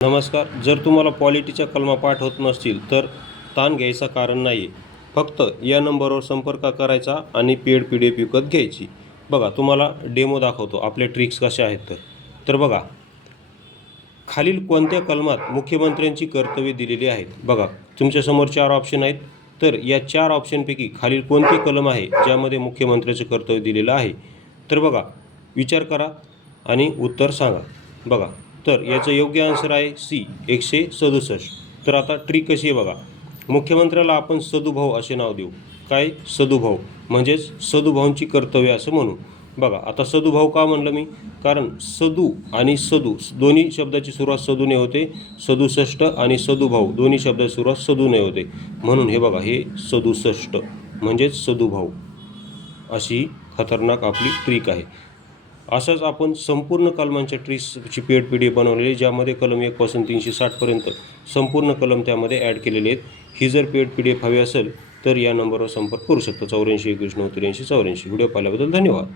नमस्कार. जर तुम्हाला पॉलिटीच्या कलमा पाठ होत नसतील तर ताण घ्यायचं कारण नाही आहे. फक्त या नंबरवर संपर्क करायचा आणि पेड PDF विकत घ्यायची. बघा, तुम्हाला डेमो दाखवतो आपले ट्रिक्स कसे आहेत तर बघा, खालील कोणत्या कलमात मुख्यमंत्र्यांची कर्तव्ये दिलेली आहेत. बघा, तुमच्यासमोर 4 ऑप्शन आहेत. तर या 4 ऑप्शनपैकी खालील कोणती कलम आहे ज्यामध्ये मुख्यमंत्र्याचे कर्तव्य दिलेलं आहे. तर बघा, विचार करा आणि उत्तर सांगा. बघा, तर याचं योग्य आन्सर आहे सी 167. तर आता ट्रिक कशी आहे बघा, मुख्यमंत्र्याला आपण सदुभाऊ असे नाव देऊ. काय? सदुभाऊ, म्हणजेच सदुभाऊंची कर्तव्य असं म्हणू. बघा, आता सदुभाऊ का म्हणलं मी, कारण सदू आणि सदू दोन्ही शब्दाची सुरुवात सदूने होते. 67 आणि सदुभाऊ दोन्ही शब्दाची सुरुवात सदूने होते, म्हणून हे बघा, हे 67 म्हणजेच सदुभाऊ. अशी खतरनाक आपली ट्रिक आहे. असंच आपण संपूर्ण कलमांच्या ट्रिक्सची पेड PDF बनवलेली, ज्यामध्ये कलम 1 पासून 360 संपूर्ण कलम त्यामध्ये ॲड केलेले आहेत. ही जर पेड PDF हवी असेल तर या नंबरवर संपर्क करू शकता. 84 21 89 84. व्हिडिओ पाहिल्याबद्दल धन्यवाद.